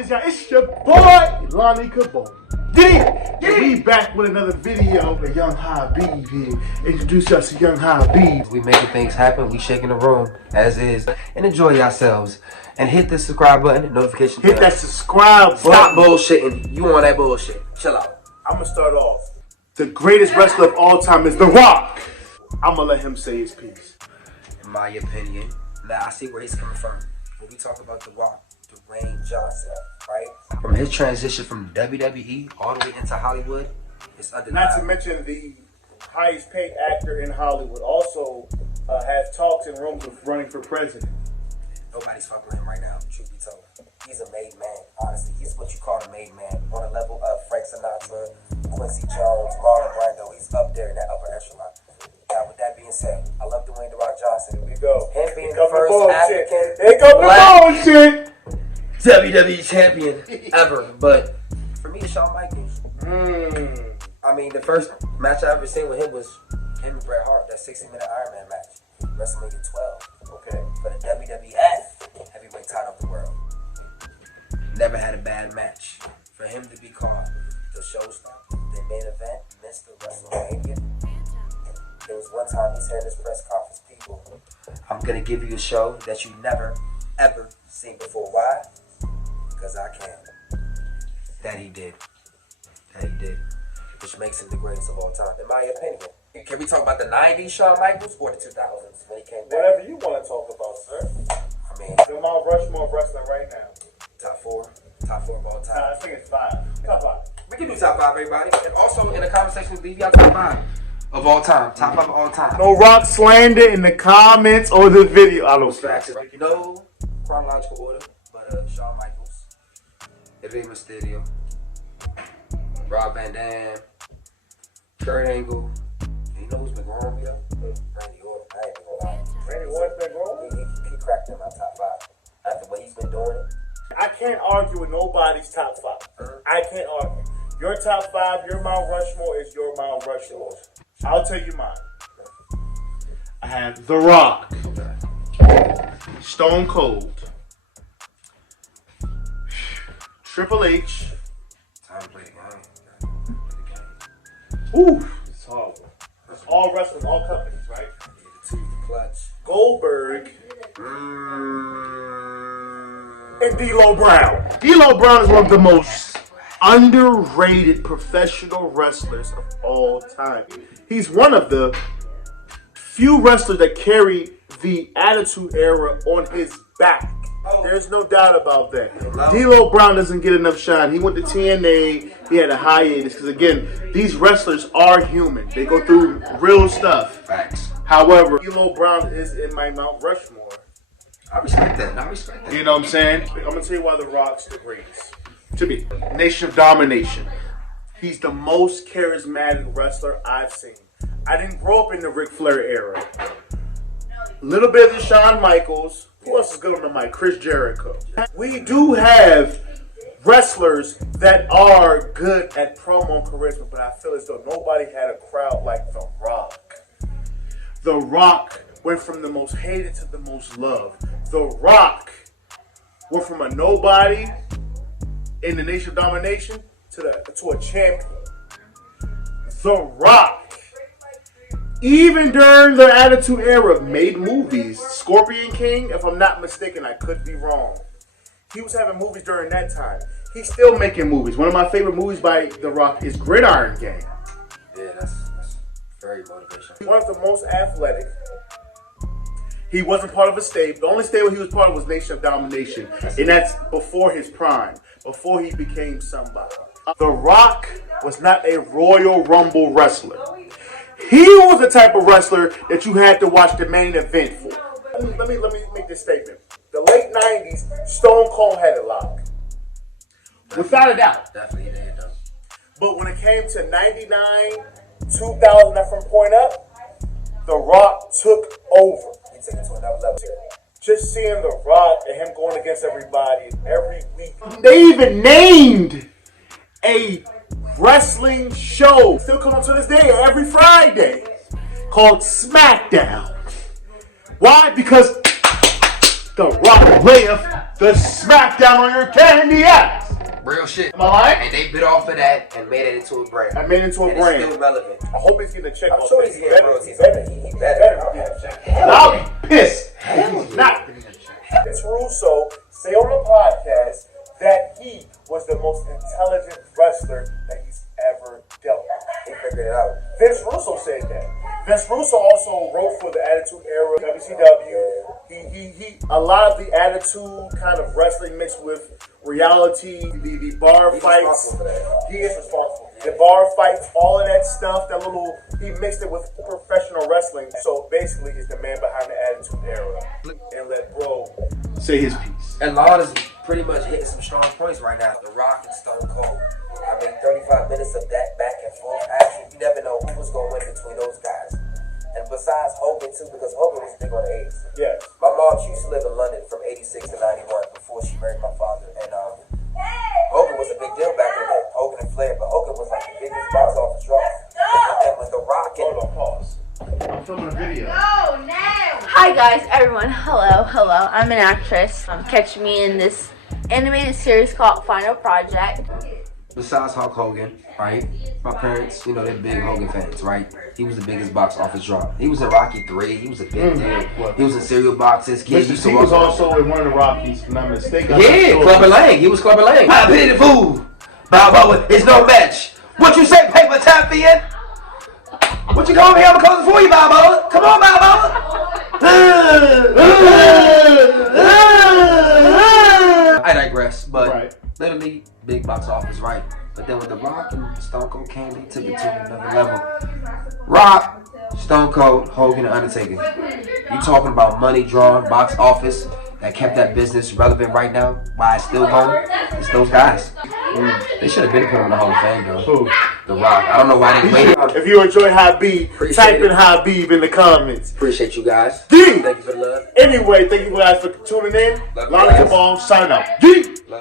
is, y'all? It's your boy, LonnyKabal. We back with another video with Young Habib here. Introduce us to Young Habib. We making things happen. We shaking the room as is. And enjoy yourselves. And hit the subscribe button, notification bell. Hit that subscribe button. Stop bullshitting. You on that bullshit. Chill out. I'm going to start off. The greatest wrestler of all time is The Rock. I'm going to let him say his piece. In my opinion, now I see where he's coming from. When we talk about The Rock, Dwayne Johnson, right? From his transition from WWE all the way into Hollywood, it's undeniable. Not to mention the highest paid actor in Hollywood also has talks and rooms of running for president. Nobody's fucking with him right now, truth be told. He's a made man, honestly. He's what you call a made man. On a level of Frank Sinatra, Quincy Jones, Marlon Brando. He's up there in that upper echelon. Now, with that being said, I love Dwayne "The Rock" Johnson. Here we go. Him being the first African Here come the bullshit. WWE champion ever. But for me, it's Shawn Michaels. I mean, the first match I ever seen with him was him and Bret Hart, that 60-minute Iron Man match, WrestleMania 12. Okay, for the WWF heavyweight title of the world. Never had a bad match. For him to be called the showstopper, the main event, Mr. WrestleMania. There was one time he said in his press conference, people, I'm gonna give you a show that you never, ever seen before. Why? Because I can. That he did. Which makes him the greatest of all time, in my opinion. Can we talk about the 90s Shawn Michaels or the 2000s when he came back? Whatever you want to talk about, sir. I mean, the Mount Rushmore of wrestling right now. Top four of all time. I think it's 5. Top 5. We can do top 5, everybody. And also in the comment section, leave y'all top 5 of all time. Top 5 of all time. No rock slander in the comments or the video. I don't facts. No chronological order, but Shawn Michaels, Rey Mysterio, Rob Van Dam, Kurt Angle. You know who's been growing me up? Randy Orton. I ain't gonna lie. Randy Orton's been growing? He cracked in my top 5. After what he's been doing. I can't argue with nobody's top 5. I can't argue. Your top 5, your Mount Rushmore is your Mount Rushmore. I'll tell you mine. I have The Rock, Stone Cold, Triple H. Time to play the game. Ooh, it's horrible. It's all wrestling, all companies, right? The clutch. Goldberg. And D'Lo Brown. D'Lo Brown is one of the most underrated professional wrestlers of all time. He's one of the few wrestlers that carry the Attitude Era on his back. There's no doubt about that. D'Lo Brown doesn't get enough shine. He went to TNA. He had a hiatus because, again, these wrestlers are human. They go through real stuff. Facts. However, D'Lo Brown is in my Mount Rushmore. I respect that. You know what I'm saying? I'm going to tell you why The Rock's the greatest. To me, Nation of Domination. He's the most charismatic wrestler I've seen. I didn't grow up in the Ric Flair era. A little bit of the Shawn Michaels. Who else is good on the mic? Chris Jericho. We do have wrestlers that are good at promo and charisma, but I feel as though nobody had a crowd like The Rock. The Rock went from the most hated to the most loved. The Rock went from a nobody in the Nation of Domination to a champion. The Rock, even during the Attitude Era, made movies. Scorpion King, if I'm not mistaken, I could be wrong. He was having movies during that time. He's still making movies. One of my favorite movies by The Rock is Gridiron Gang. Yeah, that's very motivational. One of the most athletic. He wasn't part of a stable. The only stable he was part of was Nation of Domination. And that's before his prime, before he became somebody. The Rock was not a Royal Rumble wrestler. He was the type of wrestler that you had to watch the main event for. Let me make this statement. The late 90s, Stone Cold had it locked. Without a doubt. Definitely did, though. But when it came to 99, 2000, and from point up, The Rock took over. He took it to another level. Just seeing The Rock and him going against everybody every week. They even named a wrestling show, still come on to this day, every Friday, called SmackDown. Why? Because The Rock layeth the smackdown on your candy ass. Real shit. Am I lying? And they bit off of that and made it into a brand. I made it into a brand. It's still relevant. I hope he's getting a check. I'm sure he's getting royalties. He better. I'll be pissed if he's not getting a check. Vince Russo say on the podcast that he was the most intelligent wrestler that he's ever dealt with. He figured it out. Vince Russo said that. Vince Russo also wrote for the Attitude Era, WCW. He a lot of the Attitude kind of wrestling mixed with reality, the bar fights. He is responsible. The bar fights, all of that stuff, he mixed it with professional wrestling. So basically, he's the man behind the Attitude Era. And let bro say his piece. And Lon is pretty much hitting some strong points right now. The Rock and Stone Cold. I mean, 35 minutes of that back and forth action. You never know who was going to win between those guys. And besides Hogan, too, because Hogan was big on AIDS. Yeah. My mom, she used to live in London from 86 to 91 before she married my father. And Hogan was a big deal back in the day. Hogan and Flair, but Hogan was like the biggest box office draw. And with The Rock and... Hold on, pause. I'm filming a video. No, no. Hi guys, everyone. Hello. I'm an actress. Catch me in this animated series called Final Project. Besides Hulk Hogan, right? My parents, you know, they're big Hogan fans, right? He was the biggest box office draw. He was in Rocky 3. He was a big deal. He was in cereal boxes. He was also in one of the Rockies, if I'm not mistaken. Yeah, Clubber Lang. He was Clubber Lang. I pity the fool. Balboa is no match. What you say, paper champion? What you call me? I'm coming for you, Balboa. Come on, Balboa. I digress, but literally big box office, right? But then with The Rock and Stone Cold came, they took it to another level. Rock, Stone Cold, Hogan, and Undertaker. You talking about money drawing, box office that kept that business relevant right now? Why it's still going? It's those guys. They should have been put on the Hall of Fame, though. Who? The Rock. I don't know why they waited. If you enjoy Habib, type in Habib in the comments. Appreciate you guys. D. Thank you for the love. Anyway, thank you guys for tuning in. Love you LonnyKabal, sign out. D. Love.